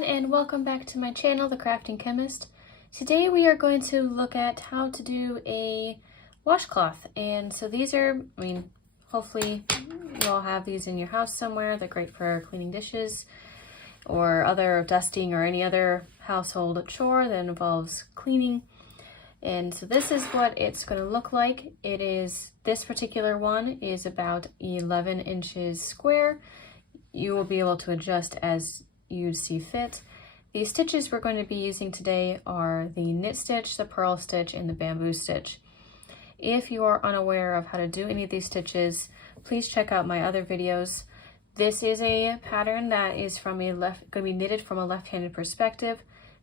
everyone, and welcome back to my channel, The Crafting Chemist. Today we are going to look at how to do a washcloth. And so these are, hopefully you all have these in your house somewhere. They're great for cleaning dishes or other dusting or any other household chore that involves cleaning. And so this is what it's going to look like. This particular one is about 11 inches square. You will be able to adjust as you see fit. The stitches we're going to be using today are the knit stitch, the purl stitch, and the bamboo stitch. If you are unaware of how to do any of these stitches, please check out my other videos. This is a pattern that is going to be knitted from a left-handed perspective.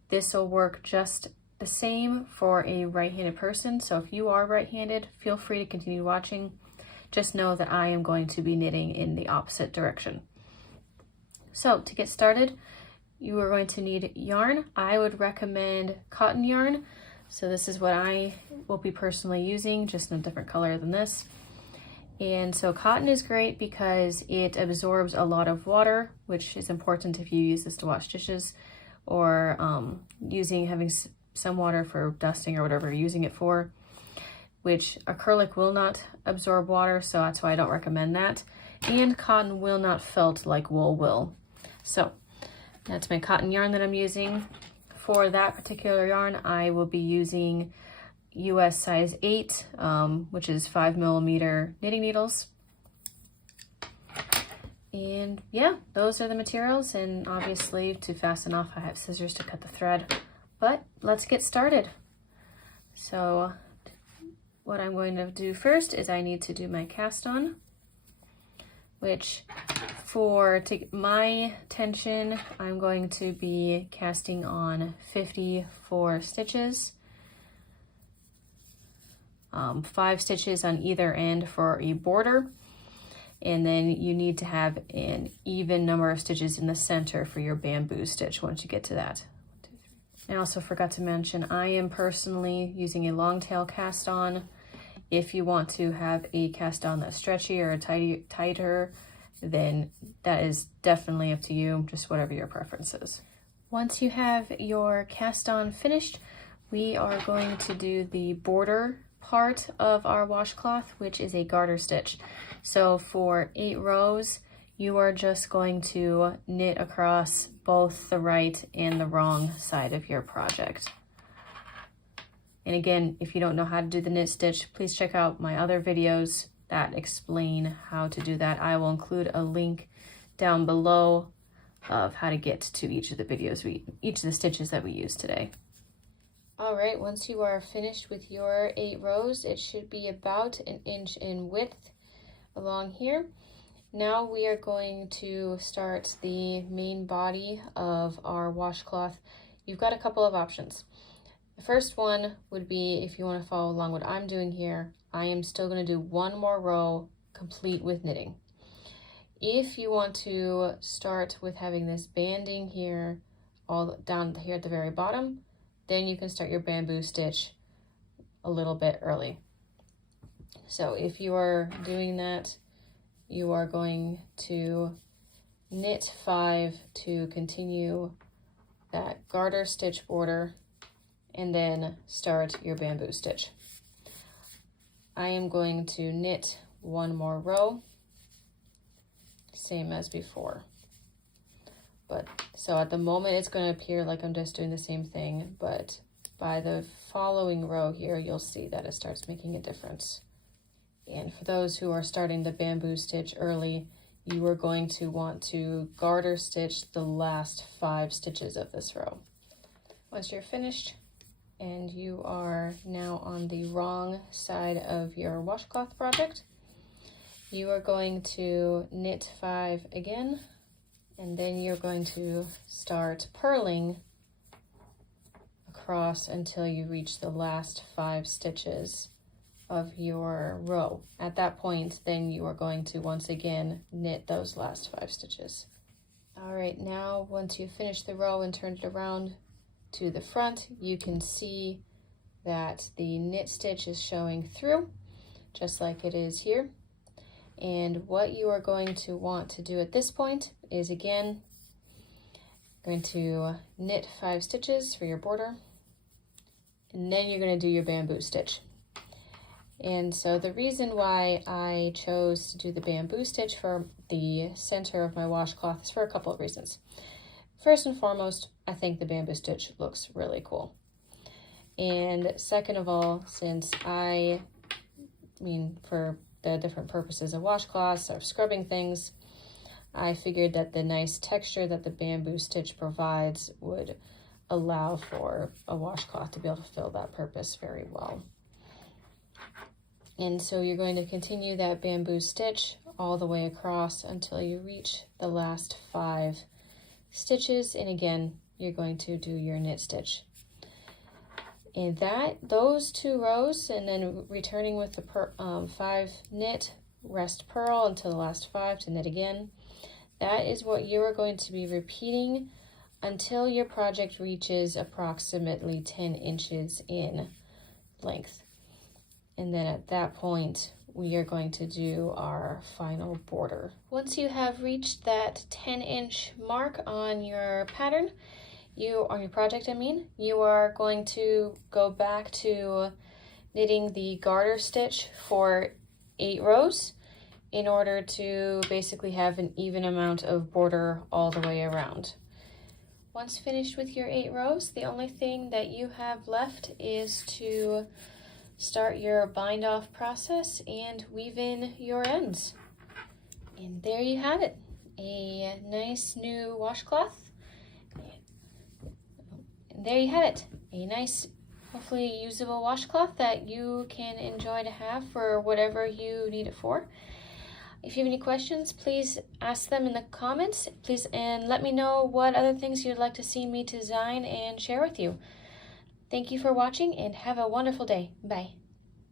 This will work just the same for a right-handed person. So if you are right-handed, feel free to continue watching. Just know that I am going to be knitting in the opposite direction. So to get started, you are going to need yarn. I would recommend cotton yarn. So this is what I will be personally using, just in a different color than this. And so cotton is great because it absorbs a lot of water, which is important if you use this to wash dishes or having some water for dusting or whatever you're using it for, which acrylic will not absorb water, so that's why I don't recommend that. And cotton will not felt like wool will. So that's my cotton yarn that I'm using. For that particular yarn, I will be using US size 8, which is 5mm knitting needles. And yeah, those are the materials. And obviously to fasten off, I have scissors to cut the thread, but let's get started. So what I'm going to do first is I need to do my cast on, which to my tension, I'm going to be casting on 54 stitches, 5 stitches on either end for a border, and then you need to have an even number of stitches in the center for your bamboo stitch once you get to that. 1, 2, 3. I also forgot to mention I am personally using a long tail cast on. If you want to have a cast on that's stretchy or tighter, then that is definitely up to you, just whatever your preference is. Once you have your cast on finished, we are going to do the border part of our washcloth, which is a garter stitch. So for 8 rows, you are just going to knit across both the right and the wrong side of your project. And again, if you don't know how to do the knit stitch, please check out my other videos that explain how to do that. I will include a link down below of how to get to each of the stitches that we use today. All right, once you are finished with your 8 rows, it should be about 1 inch in width along here. Now we are going to start the main body of our washcloth. You've got a couple of options. The first one would be, if you want to follow along what I'm doing here, I am still going to do 1 more row complete with knitting. If you want to start with having this banding here all down here at the very bottom, then you can start your bamboo stitch a little bit early. So if you are doing that, you are going to knit 5 to continue that garter stitch border and then start your bamboo stitch. I am going to knit 1 more row, same as before. So at the moment it's going to appear like I'm just doing the same thing, but by the following row here, you'll see that it starts making a difference. And for those who are starting the bamboo stitch early, you are going to want to garter stitch the last 5 stitches of this row. Once you're finished, and you are now on the wrong side of your washcloth project, you are going to knit 5 again, and then you're going to start purling across until you reach the last 5 stitches of your row. At that point, then you are going to once again knit those last 5 stitches. All right, now once you've finished the row and turned it around to the front, you can see that the knit stitch is showing through, just like it is here. And what you are going to want to do at this point is, again, going to knit 5 stitches for your border, and then you're going to do your bamboo stitch. And so the reason why I chose to do the bamboo stitch for the center of my washcloth is for a couple of reasons. First and foremost, I think the bamboo stitch looks really cool. And second of all, since I mean, for the different purposes of washcloths or scrubbing things, I figured that the nice texture that the bamboo stitch provides would allow for a washcloth to be able to fill that purpose very well. And so you're going to continue that bamboo stitch all the way across until you reach the last 5 stitches. And again, you're going to do your knit stitch. And those 2 rows, and then returning with the 5 knit, rest purl until the last 5 to knit again. That is what you are going to be repeating until your project reaches approximately 10 inches in length. And then at that point, we are going to do our final border. Once you have reached that 10-inch mark on your pattern, on your project, you are going to go back to knitting the garter stitch for 8 rows in order to basically have an even amount of border all the way around. Once finished with your 8 rows, the only thing that you have left is to start your bind off process and weave in your ends. And there you have it, a nice new washcloth. And there you have it, a nice, hopefully usable washcloth that you can enjoy to have for whatever you need it for. If you have any questions, please ask them in the comments, and let me know what other things you'd like to see me design and share with you. Thank you for watching and have a wonderful day. Bye.